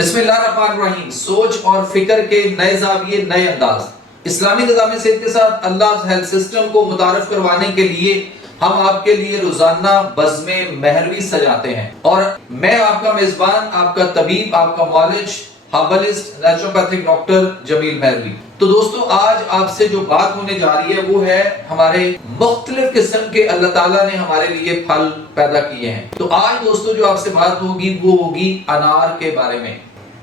बिस्मिल्लाहिर्रहमानिर्रहीम। सोच और फिक्र के नए जाविये, नए अंदाज। इस्लामी निज़ाम सेहत के साथ अल्लाह हेल्थ सिस्टम को मुतारफ करवाने के लिए हम आपके लिए रोजाना बज़्मे महरवी सजाते हैं और मैं आपका मेजबान, आपका तबीब, आपका मौलिज, herbalist, naturopathic doctor Jameel Mehrvi. तो दोस्तों, आज आपसे जो बात होने जा रही है वो है हमारे मुख्तलिफ किस्म के अल्लाह ताला ने हमारे लिए फल पैदा किए हैं। तो आज दोस्तों जो आपसे बात होगी वो होगी अनार के बारे में।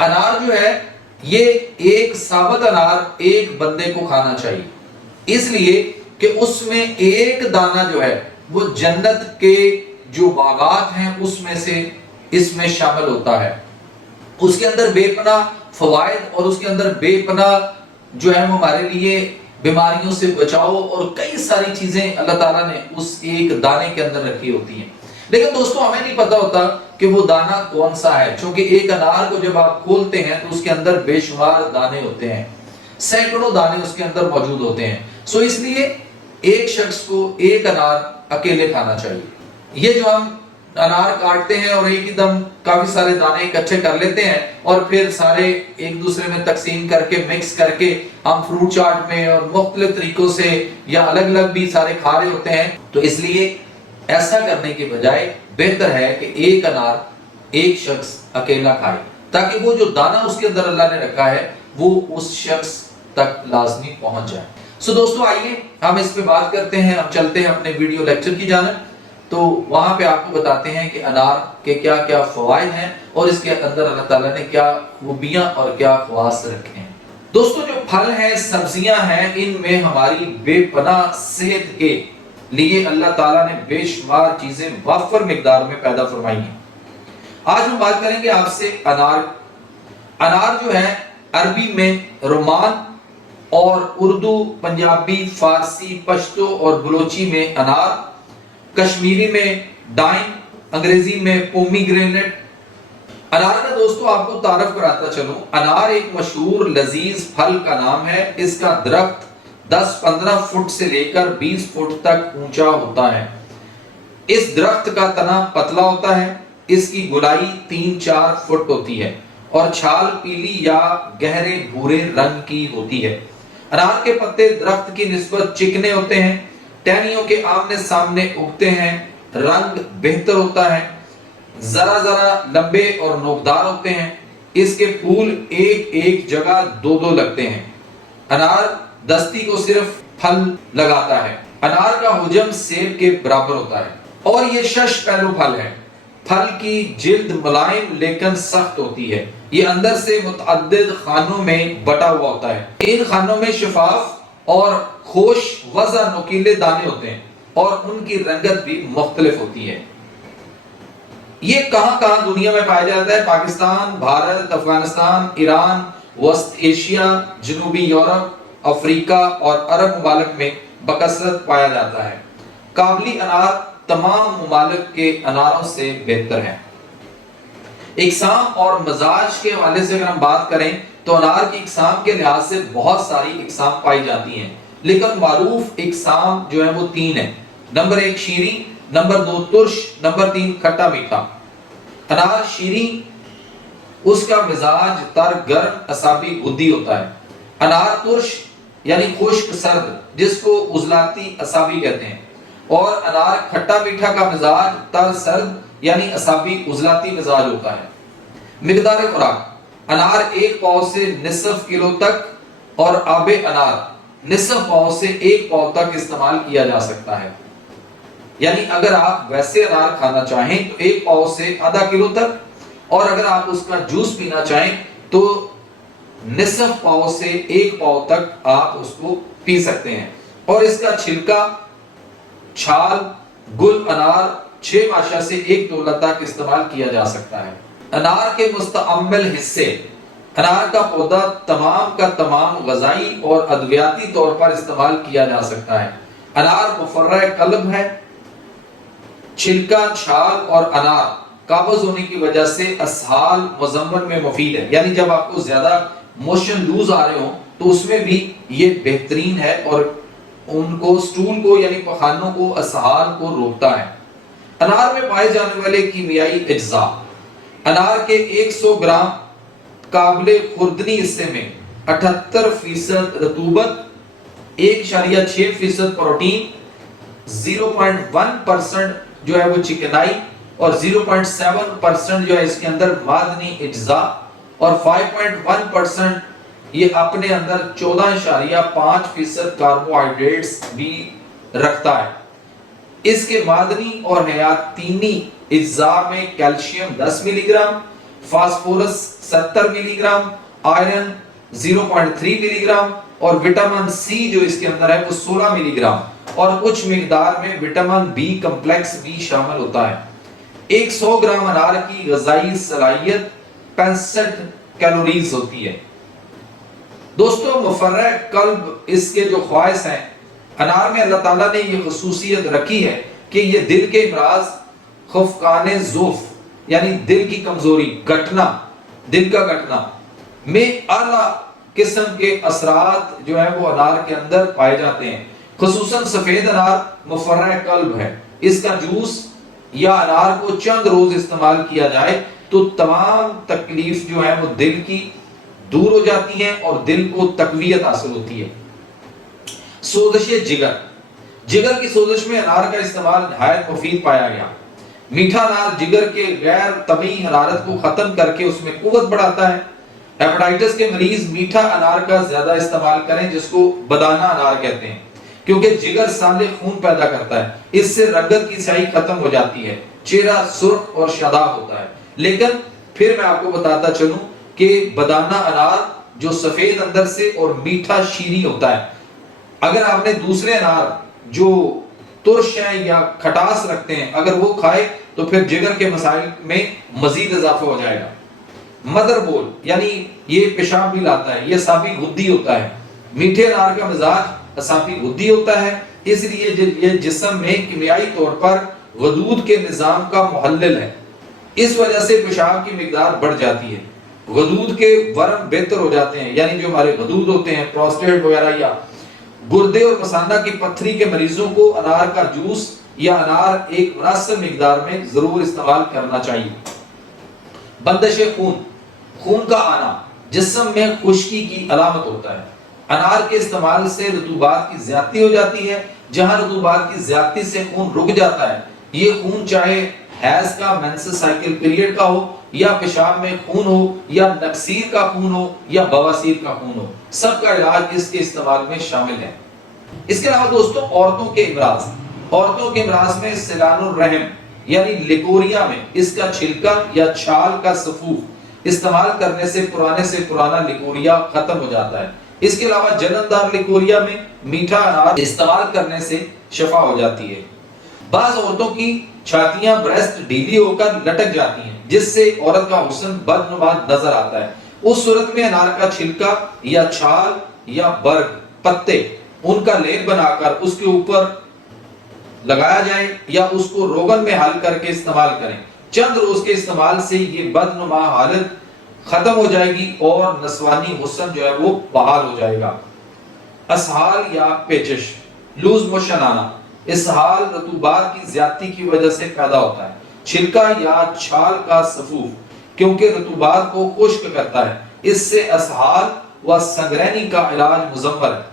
अनार जो है ये एक साबुत अनार एक बंदे को खाना चाहिए, इसलिए कि उसमें एक दाना जो है वो जन्नत के जो बागात हैं उसमें से इसमें शामिल होता है। उसके अंदर बेपनाह फवायद और उसके अंदर बेपनाह जो है वो हमारे लिए बीमारियों से बचाव और कई सारी चीजें अल्लाह ताला ने उस एक दाने के अंदर रखी होती हैं। लेकिन दोस्तों हमें नहीं पता होता कि वो दाना कौन सा है, क्योंकि एक अनार को जब आप खोलते हैं तो उसके अंदर बेशुमार दाने होते हैं, सैकड़ों दाने उसके अंदर मौजूद होते हैं। सो इसलिए एक शख्स को एक अनार अकेले खाना चाहिए। ये जो हम अनार काटते हैं और एक ही दम काफी सारे दाने इकट्ठे कर लेते हैं और फिर सारे एक दूसरे में तकसीम करके मिक्स करके हम फ्रूट चाट में और मुख्तलिफ तरीकों से या अलग अलग भी सारे खा रहे होते हैं। तो इसलिए ऐसा करने के बजाय बेहतर है कि एक अनार एक शख्स अकेला खाए, ताकि वो जो दाना उसके अंदर अल्लाह ने रखा है वो उस शख्स तक लाजमी पहुंच जाए। सो दोस्तों आइए हम इस पे बात करते हैं। हम चलते हैं अपने वीडियो लेक्चर की जानिब। तो वहां पे आपको बताते हैं कि अनार के क्या क्या फवायद हैं और इसके अंदर अल्लाह ताला ने क्या खूबियां और क्या ख्वास रखे हैं। दोस्तों जो फल हैं, सब्जियां हैं, इनमें हमारी बेपनाह सेहत के लिए अल्लाह ताला ने बेशुमार चीजें वाफर मिकदार में पैदा फरमाई हैं। आज हम बात करेंगे आपसे अनार। अनार जो है अरबी में रुमान और उर्दू, पंजाबी, फारसी, पश्तो और बलोची में अनार, कश्मीरी में डाइन, अंग्रेजी में पोमीग्रेनेट। अनार का दोस्तों आपको तारफ कराता चलूं, अनार एक मशहूर लजीज फल का नाम है। इसका दरख्त 10-15 फुट से लेकर 20 फुट तक ऊंचा होता है। इस दरख्त का तना पतला होता है, इसकी गुलाई 3-4 फुट होती है और छाल पीली या गहरे भूरे रंग की होती है। अनार के पत्ते दरख्त की निस्बत चिकने होते हैं, टहनियों के आमने सामने उगते हैं, रंग बेहतर होता है, जरा जरा लंबे और नोकदार होते हैं। इसके फूल एक एक जगह दो लगते हैं। अनार दस्ती को सिर्फ फल लगाता है। अनार का हुजम सेब के बराबर होता है और ये शश पहलू फल है। फल की जिल्द मुलायम लेकिन सख्त होती है। ये अंदर से मुतअद्दिद खानों में बटा हुआ होता है। इन खानों में शफाफ और खोश वज़ा नुकीले दाने होते हैं और उनकी रंगत भी मुख्तलिफ होती है। ये कहां कहां दुनिया में पाया जाता है? पाकिस्तान, भारत, अफगानिस्तान, ईरान, वस्त एशिया, जनूबी यूरोप, अफ्रीका और अरब मुमालिक में बकसरत पाया जाता है। काबली अनार तमाम मुमालिक के अनारों से बेहतर है। इकसाम और मजाज के हवाले से अगर हम बात करें तो अनार की इकसाम के लिहाज से बहुत सारी इकसाम पाई जाती हैं, लेकिन मारूफ इकसाम जो है वो 3 है। नंबर 1 शीरी, नंबर 2 तुर्श, नंबर 3 खट्टा मीठा। अनार शीरी, उसका मिजाज तर, गर्म, असाबी, बुद्धि होता है। अनार तुर्श यानी खुश्क सर्द, जिसको उजलाती असाबी कहते हैं, और अनार खट्टा मीठा का मिजाज तर सर्द यानी असाबी उजलाती मिजाज होता है। मिकदार खुराक, अनार 1 पाव से निसफ किलो तक और आबे अनार निसफ पाव से 1 पाव तक इस्तेमाल किया जा सकता है। यानी अगर आप वैसे अनार खाना चाहें तो 1 पाव से आधा किलो तक, और अगर आप उसका जूस पीना चाहें तो निसफ पाव से 1 पाव तक आप उसको पी सकते हैं। और इसका छिलका, छाल, गुल अनार 6 माशा से 1 तोला तक इस्तेमाल किया जा सकता है। अनार के मुस्तअम्मल हिस्से, अनार का पौधा तमाम का तमाम गजाई और अद्वियाती तौर पर इस्तेमाल किया जा सकता है। अनार मुफर्रह कल्ब है। छिलका, छाल और अनार काबज होने की वजह से असहाल मुजम्मन में मुफीद है। यानी जब आपको ज्यादा मोशन लूज आ रहे हो तो उसमें भी ये बेहतरीन है और उनको स्टूल को यानी पखानों को, असहाल को रोकता है। अनार में पाए जाने वाले कीमियाई अज्जा, अनार के 100 ग्राम काबिल खुर्दनी हिस्से में 78% रतूबत, 1.6% प्रोटीन, 0.1% जो है वो चिकनाई और 0.7% जो है इसके अंदर मादनी इज्जा और 5.1% ये अपने अंदर 14.5% कार्बोहाइड्रेट्स भी रखता है। इसके मादनी और हयातीनी इज्जा में calcium 10 milligram, phosphorus 70 milligram, iron 0.3 milligram और विटामिन सी जो इसके अंदर है वो 16 मिलीग्राम और कुछ मिकदार में विटामिन बी कम्प्लेक्स भी शामिल होता है। 100 ग्राम अनार की ग़िज़ाई सलाहियत 65 कैलोरीज होती है। दोस्तों, मुफर्रह कल्ब इसके जो ख्वाहिश हैं, अनार में अल्लाह ताला ने ये खुसूसियत रखी है कि ये दिल के इमराज, खफकाने ज़ुफ़ यानी दिल की कमजोरी, घटना, दिल का घटना में आला किस्म के असरात जो है वो अनार के अंदर पाए जाते हैं। खुसूसन सफेद अनार मुफर्रह कल्ब है। इसका जूस या अनार को चंद रोज इस्तेमाल किया जाए तो तमाम तकलीफ जो है वो दिल की दूर हो जाती है और दिल को तकवीयत हासिल होती है। सोजिश जिगर, जिगर की सोजिश में अनार का इस्तेमाल निहायत मुफीद पाया गया। मीठा अनार जिगर के गैर तबीई हरारत को खत्म करके उसमें कुव्वत बढ़ाता है। हेपेटाइटिस के मरीज मीठा अनार का ज्यादा इस्तेमाल करें, जिसको बदाना अनार कहते हैं, क्योंकि जिगर साले खून पैदा करता है। इससे रंगत की स्याही खत्म हो जाती है, चेहरा सुर्ख और शादाब होता है। लेकिन फिर मैं आपको बताता चलूं कि बदाना अनार जो सफेद अंदर से और मीठा शीरी होता है, अगर आपने दूसरे अनार जो तुर्श है या खटास रखते हैं अगर वो खाए तो फिर जिगर के मसाइल में मजीद इजाफा हो जाएगा। मदर बोल यानी ये पेशाब भी लाता है, ये असाबी गुद्दी होता है। मीठे अनार का मिजाज असाबी गुद्दी होता है, इसलिए ये जिस्म में किमियाई तौर पर गदूद के निजाम का मुहल्लिल है। इस वजह से पेशाब की मिकदार बढ़ जाती है, गदूद के वर्म बेहतर हो जाते हैं, यानी जो हमारे गदूद होते हैं, प्रोस्टेट वगैरह या गुर्दे और मसाना की पत्थरी के मरीजों को अनार का जूस या अनार एक मुनासिब मिकदार में जरूर इस्तेमाल करना चाहिए। बंदिश खून, खून का आना जिस्म में खुश्की की अलामत होता है। अनार के इस्तेमाल से रतूबात की ज्यादती हो जाती है। जहां रतूबात की ज्यादती से खून रुक जाता है, ये खून चाहे हैज का मेंसेस साइकिल पीरियड का हो या पेशाब में खून हो या नक्सीर का खून हो या बवासीर का खून हो, सबका इलाज इसके इस्तेमाल में शामिल है। इसके अलावा दोस्तों, औरतों के इमराज में सिलानुर रहम यानी लिकोरिया में इसका छिलका या छाल का सफूफ इस्तेमाल करने से पुराना लिकोरिया खत्म हो जाता है। इसके अलावा जलनदार लिकोरिया में मीठा अनार इस्तेमाल करने से शफा हो जाती है। बाज़ औरतों की छातियां ब्रेस्ट ढीली होकर लटक जाती हैं, जिससे औरत का हुस्न बदनुमा नजर आता है। उस सूरत में अनार का छिलका या छाल या बर्ग पत्ते उनका लेप बनाकर उसके ऊपर लगाया जाए या उसको रोगन में हल करके इस्तेमाल करें। चंद रोज के इस्तेमाल से ये बदनुमा हालत खत्म हो जाएगी और नस्वानी हुस्न जो है वो बहाल हो जाएगा। असहाल या पेचिश, लूज मोशन आना, इसहाल रतूबात की ज्यादती की वजह से पैदा होता है। छिलका या छाल का सफूफ क्योंकि रतूबात को खुश्क करता है, इससे असहाल व संगरैनी का इलाज मुजम्मल है।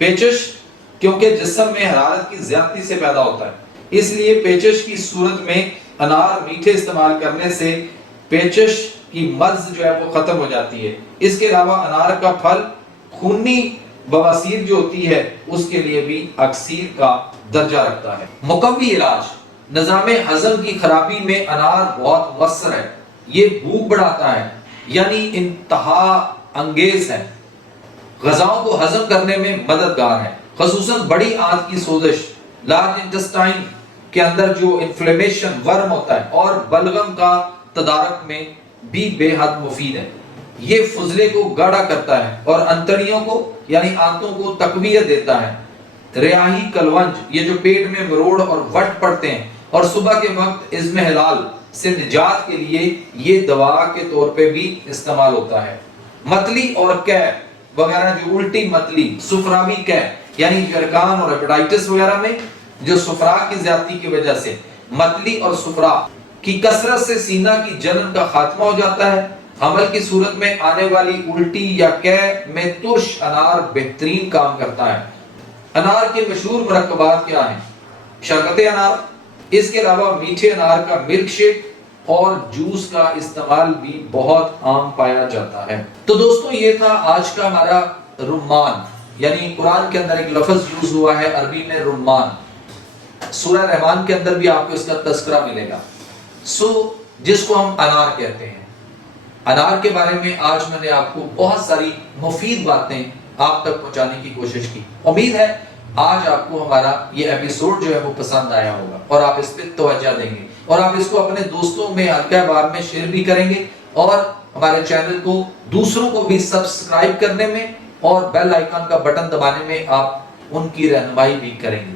पेचिश क्योंकि जिस्म में हरारत की ज्यादती से पैदा होता है, इसलिए पेचिश की सूरत में अनार मीठे इस्तेमाल करने से पेचिश की मर्ज जो है वो खत्म हो जाती है। इसके अलावा अनार का फल खूनी बवासीर जो होती है उसके लिए भी अक्सीर का दर्जा रखता है। मुकव्वी इलाज, निज़ाम हजम की खराबी में अनार बहुत मुअस्सर है। ये भूख बढ़ाता है यानी इंतहा अंगेज है, ग़िज़ाओं को हजम करने में मददगार है। ख़ुसूसन बड़ी आंत की सोजिश, लार्ज इंटेस्टाइन के अंदर जो इन्फ्लेमेशन वर्म होता है और बलगम का तदारक में भी बेहद मुफीद है। ये फुजले को गाढ़ा करता है और अंतड़ियों को यानी आंतों को तकवीयत देता है। रियाही कलवंज, ये जो पेट में मरोड़ और वट पड़ते हैं और सुबह के वक्त इज़्म हिलाल से निजात के लिए ये दवा के तौर पे भी इस्तेमाल होता है। मतली और कैप वगैरह, जो उल्टी मतली, सुफरावी कैप यानी जरकान और हेपेटाइटिस वगैरह में जो सुफरा की ज्यादती की वजह से मतली और सुफरा की कसरत से सीना की जलन का खात्मा हो जाता है। عمل کی صورت میں آنے والی الٹی یا قے میں ترش انار بہترین کام کرتا ہے۔ انار کے مشہور مرکبات کیا ہیں؟ شربت انار، اس کے علاوہ میٹھے انار کا ملک شیک اور جوس کا استعمال بھی بہت عام پایا جاتا ہے۔ تو دوستو یہ تھا آج کا ہمارا رمان، یعنی قرآن کے اندر ایک لفظ یوز ہوا ہے عربی میں رمان۔ سورہ رحمان کے اندر بھی آپ کو اس کا تذکرہ ملے گا، جس کو ہم انار کہتے ہیں۔ انار کے بارے میں آج میں نے آپ کو بہت ساری مفید باتیں آپ تک پہنچانے کی کوشش کی۔ امید ہے آج آپ کو ہمارا یہ ایپیسوڈ جو ہے وہ پسند آیا ہوگا اور آپ اس پہ توجہ دیں گے اور آپ اس کو اپنے دوستوں میں حلقہ باب میں شیئر بھی کریں گے اور ہمارے چینل کو دوسروں کو بھی سبسکرائب کرنے میں اور بیل آئیکن کا بٹن دبانے میں آپ ان کی رہنمائی بھی کریں گے۔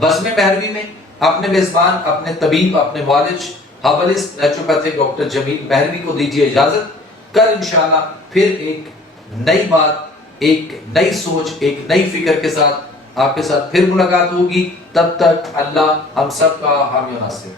بزم مہروی میں اپنے میزبان، اپنے طبیب، اپنے معالج، ہربلسٹ، نیچروپیتھک ڈاکٹر جمیل مہروی کو دیجیے اجازت۔ کل انشاءاللہ پھر ایک نئی بات، ایک نئی سوچ، ایک نئی فکر کے ساتھ آپ کے ساتھ پھر ملاقات ہوگی۔ تب تک اللہ ہم سب کا حامی و ناصر۔